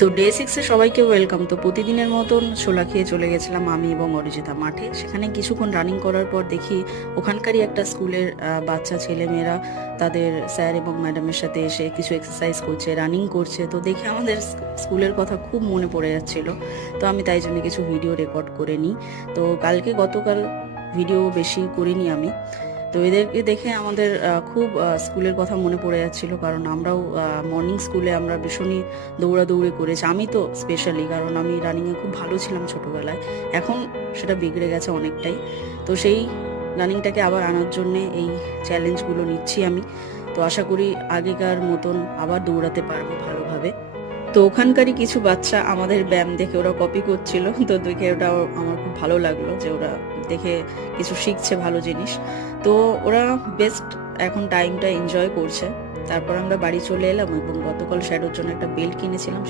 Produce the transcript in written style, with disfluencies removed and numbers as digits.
তো ডে 6-এ সবাইকে ওয়েলকাম। তো প্রতিদিনের মতন ছোলা খেয়ে চলে গেছিলাম আমি এবং অরিজিতা মাঠে। সেখানে কিছুক্ষণ রানিং করার পর দেখি ওখানকারই একটা স্কুলের বাচ্চা ছেলেমেয়েরা তাদের স্যার এবং ম্যাডামের সাথে এসে কিছু এক্সারসাইজ করছে, রানিং করছে। তো দেখে আমাদের স্কুলের কথা খুব মনে পড়ে যাচ্ছিল। তো আমি তাই জন্য কিছু ভিডিও রেকর্ড করে নিই। তো গতকাল ভিডিও বেশি করিনি আমি। তো এদেরকে দেখে আমাদের খুব স্কুলের কথা মনে পড়ে যাচ্ছিল, কারণ আমরাও মর্নিং স্কুলে আমরা ভীষণই দৌড়াদৌড়ি করেছি। আমি তো স্পেশালি, কারণ আমি রানিংয়ে খুব ভালো ছিলাম ছোটোবেলায়। এখন সেটা বিগড়ে গেছে অনেকটাই। তো সেই রানিংটাকে আবার আনার জন্যে এই চ্যালেঞ্জগুলো নিচ্ছি আমি। তো আশা করি আগেকার মতন আবার দৌড়াতে পারবো ভালোভাবে। তো ওখানকারই কিছু বাচ্চা আমাদের ব্যায়াম দেখে ওরা কপি করছিল। তো দেখে ওটা আমার খুব ভালো লাগলো যে ওরা দেখে কিছু শিখছে ভালো জিনিস। তো ওরা বেস্ট এখন টাইমটা এনজয় করছে। তারপর আমরা বাড়ি চলে এলাম এবং গতকাল শ্যাডোর জন্য একটা বেল্ট কিনেছিলাম।